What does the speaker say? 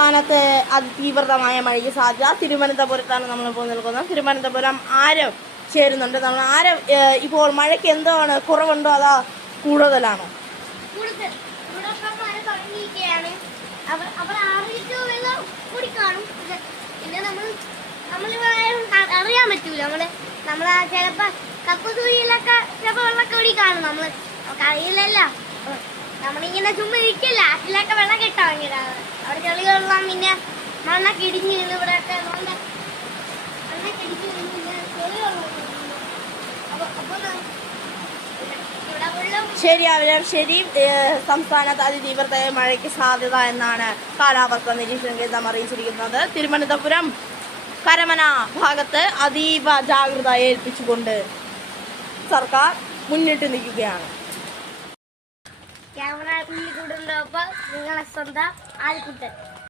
സംസ്ഥാനത്ത് അതിതീവ്രമായ മഴയ്ക്ക് സാധ്യത. തിരുവനന്തപുരത്താണ് നമ്മളിപ്പോൾ നിൽക്കുന്നത്. തിരുവനന്തപുരം ആരം ചേരുന്നുണ്ട്. നമ്മൾ ആരം ഇപ്പോൾ മഴയ്ക്ക് എന്താണ് കുറവുണ്ടോ അതോ കൂടുതലാണോ? അറിയാൻ പറ്റൂല. നമ്മള് ചിലപ്പോ കപ്പുസൂയിലൊക്കെ ചിലപ്പോ വെള്ളമൊക്കെ ഓടി കാണും. നമുക്ക് അറിയില്ലല്ലോ. നമ്മളിങ്ങനെ ചുമ്മാ ഇരിക്കില്ല. ആറ്റിലൊക്കെ വെള്ളം കെട്ടാ ഭയങ്കര അവിടെ ചെളി കൊള്ളാം. പിന്നെ മണ്ണൊക്കെ ഇടിഞ്ഞ് വീണ് ഇവിടെയൊക്കെ മണ്ണൊക്കെ ഇടിഞ്ഞ് വീണ് പിന്നെ ചെളി കൊള്ളാം. ശരി. സംസ്ഥാനത്ത് അതിതീവ്രമായ മഴയ്ക്ക് സാധ്യത എന്നാണ് കാലാവസ്ഥാ നിരീക്ഷണ കേന്ദ്രം അറിയിച്ചിരിക്കുന്നത്. തിരുവനന്തപുരം കരമന ഭാഗത്ത് അതീവ ജാഗ്രത ഏൽപ്പിച്ചുകൊണ്ട് സർക്കാർ മുന്നിട്ട് നിൽക്കുകയാണ്. ക്യാമറ കൂടെ നിങ്ങളെ സ്വന്തം ആൽക്കുട്ടൻ.